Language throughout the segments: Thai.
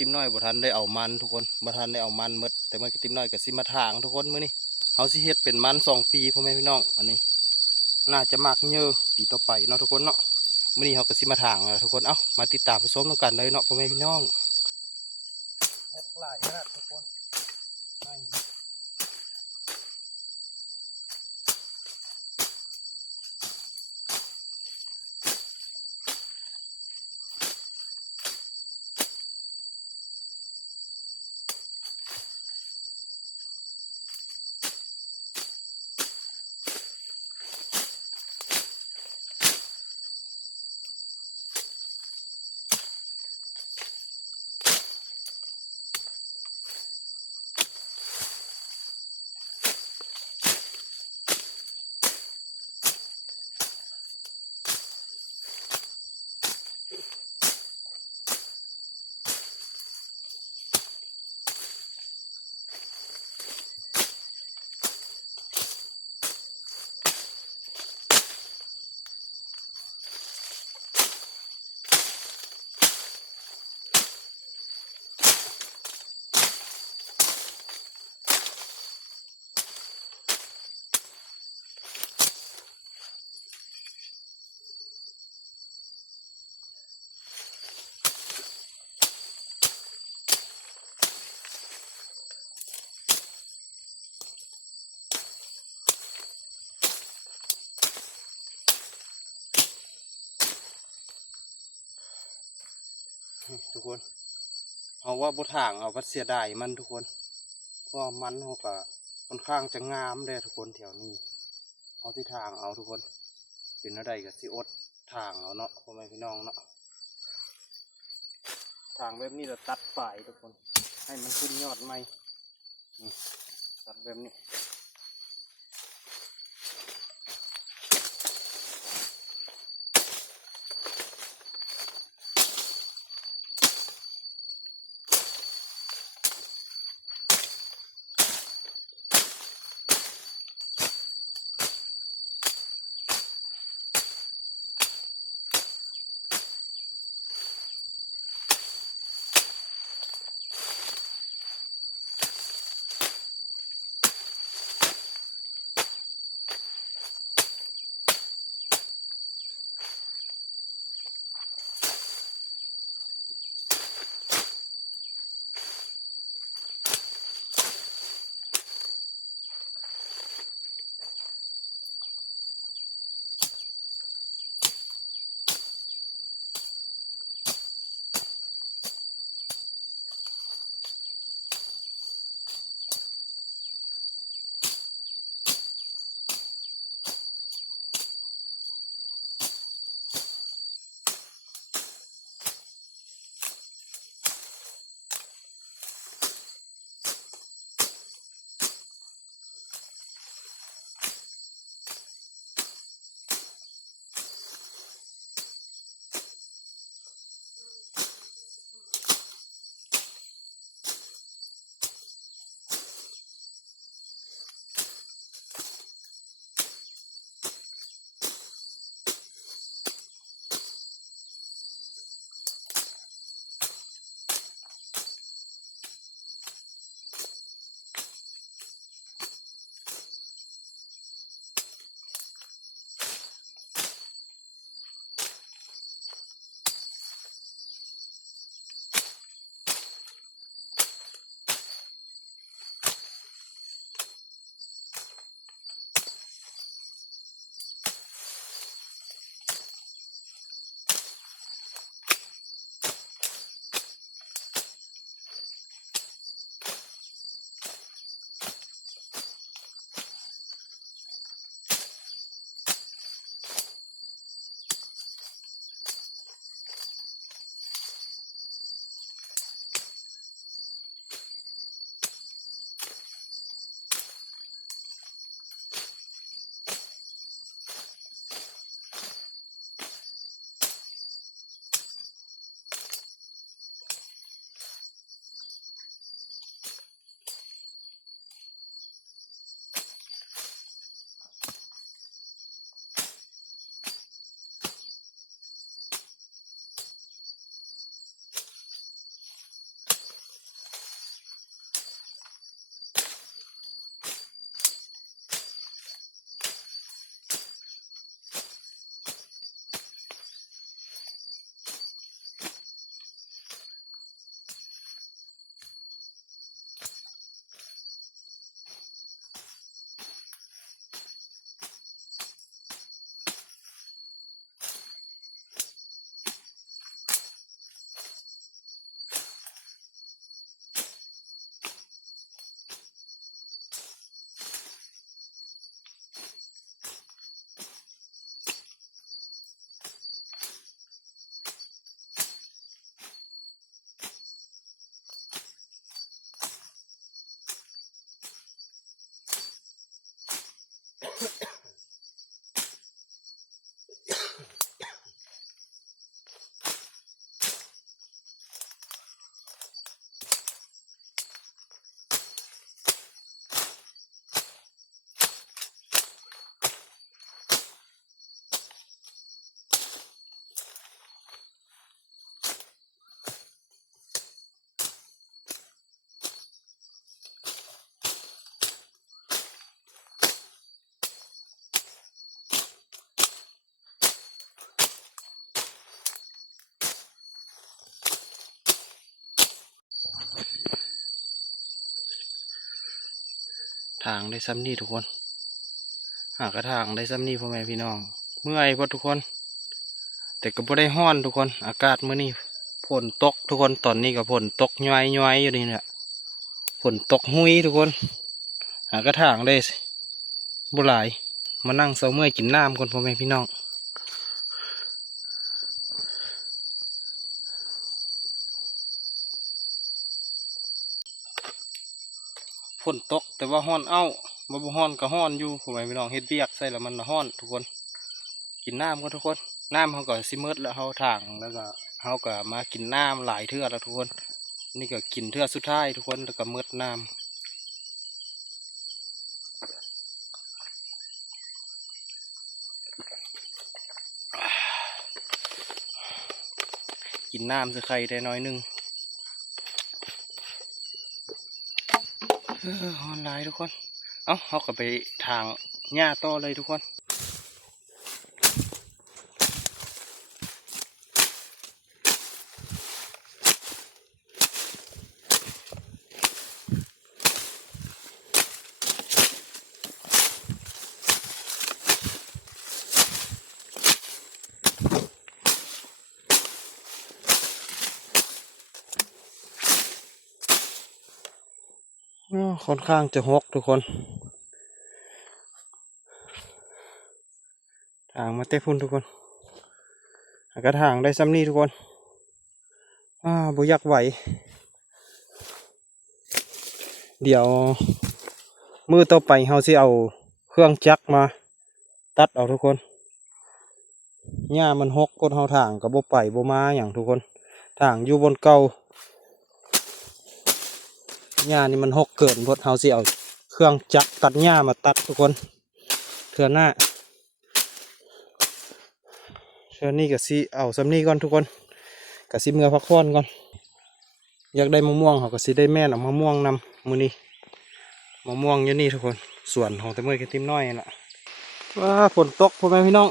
ติมน้อยบ่ทันได้เอามันทุกคนบ่ทันได้เอามันหมดแต่เมื่อกระติมน้อยก็สิมาถางทุกคนมื้อนี้เฮาสิเฮ็ดเป็นมัน2ปีพ่อแม่พี่น้องอันนี้น่าจะมากเยอะปีต่อไปเนาะทุกคนเนาะมื้อนี้เฮาก็สิมาถางทุกคนเอ้ามาติดตามผู้ชมนำกันเลยเนาะพ่อแม่พี่น้องเฮ็ดหลายขนาดทุกคนทุกคนเอาว่าบ่ถางเอาว่าเสียดายมันทุกคนเพราะมันเฮาก็ค่อนข้างจะงามเด้ทุกคนแถวนี้เฮาสิถางเอาทุกคนเป็นอะไรก็สิอดถางเอาเนาะพ่อแม่พี่น้องเนาะถางแบบนี้แล้วตัดปลายทุกคนให้มันขึ้นยอดใหม่ตัดแบบนี้ ทางได้ซ้ำนี่ทุกคนหากระทางได้ซ้ำนี่พ่อแม่พี่น้องเมื่อยพอทุกคนแต่ก็บ่ได้ห้อนทุกคนอากาศมื้อนี้ฝนตกทุกคนตอนนี้ก็ฝนตกย้อยๆอยู่นี่แหละฝนตกหุ้ยทุกคนหากระทางได้บ่หลายมานั่งเซาเมื่อยกินน้ำก่อนพ่อแม่พี่น้องฝนตกแต่ว่าห้อนบ่ฮ้อนก็ฮ้อนอยู่พ่อแม่พี่น้องเฮ็ดเวียกใส่แล้วมันฮ้อนทุกคนกินน้ำก็ทุกคนน้ำเขาก็สิมืดแล้วเขาถางแล้วก็เขาก็มากินน้ำหลายเทื่อแล้วทุกคนนี่ก็กินเทื่อสุดท้ายทุกคนแล้วก็มืดน้ำกินน้ำสักไข่ได้น้อยนึงฮ้อนหลายทุกคนเขาก็ไปทางหญ้าต่อเลยทุกคนค่อนข้างจะหกทุกคนทางมาเต้พุ่นทุกคนกระถางได้ซ้ำนี่ทุกคนบ่อยากไหวเดี๋ยวมือต่อไปเราสิเอาเครื่องจักรมาตัดเอาทุกคนหญ้ามันหกก้นเราถางกับบ่ไปบ่มาอย่างทุกคนถางอยู่บนเก่าหญ้านี่มันหกเกินพดเราสิเอาเครื่องจักรตัดหญ้ามาตัดทุกคนเทื่อหน้าเทื่อนี้ก็สิเอาซ้ำนี้ก่อนทุกคนก็สิเมื่อพักผ่อนก่อนอยากได้มะม่วงเขาก็สิได้แม่นเอามะม่วงนำมื้อนี้มะม่วงอยู่นี่ทุกคนสวนของแต่เมื่อกี้ติ้มน้อยน่ะฝนตกพ่อแม่พี่น้อง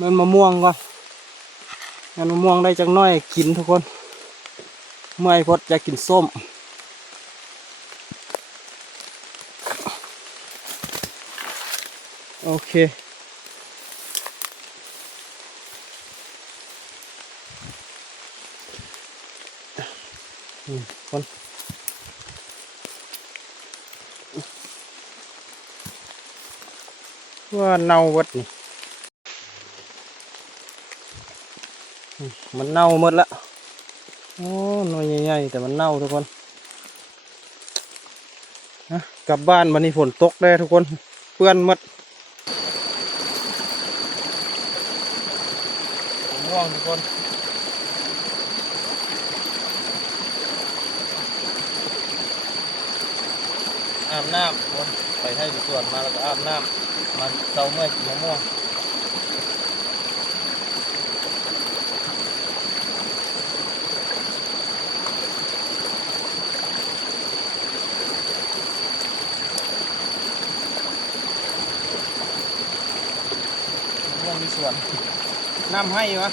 มันมะม่วงก่อนงั้นมะม่วงได้จังน้อยกินทุกคนเมื่อยพดจะกินส้มโอเคคนว่าเน่าวัดนี่มันเน่าหมดละโอ้หน่วยใหญ่ๆแต่มันเน่าทุกคนกลับบ้านวันนี้ฝนตกได้ทุกคนเปื้อนหมดม่วงทุกคนอาบน้ำคนไปให้สวนมาแล้วก็อาบน้ำมันเช้าเมื่อกินมะม่วงมีสวนน้ำให้วะ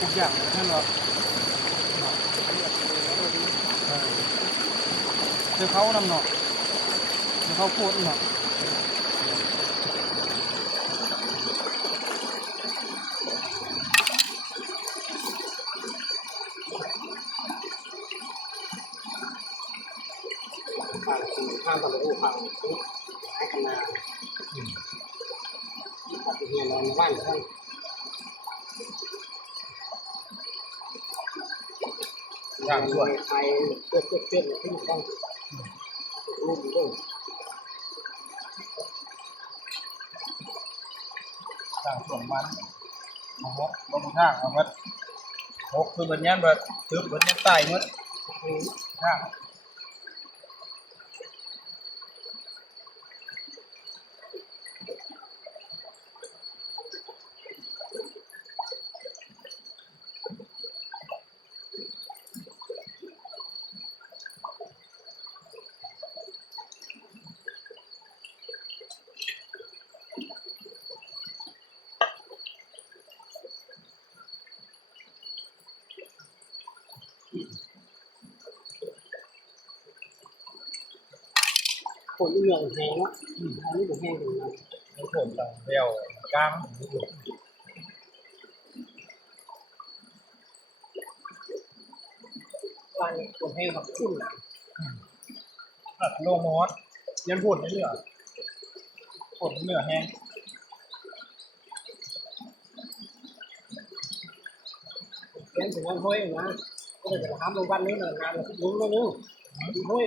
ทุกอย่างท่านหรอเดี๋ยวเขานำหนอเดี๋ยวเขาโคตรหนอข้างกับลูกข้างให้กันนาปฏิเหียนเราในบ้านท่านอย่างส่วนไทยเพื่อขึ้นต้องรูปด้วยต่างส่วนมันมาฮกมาบุญห้างเอามัดฮกคือแบบนี้แบบคือแบบนี้ตายมัดห้าง ผลเหลืองแห้งอ่ะอันนี้ผมแห้งเลยนะ ไม่ผลต่างเดียวกลาง วันผมแห้งกับขึ้นอ่ะ ตัดโลมอสยันผลไม่เหลือผลเหลือแห้ง เล่นถึงวันห้อยนะก็เลยจะทำลงวันนี้หน่อยงานเราลุ้นแล้วนึงห้อย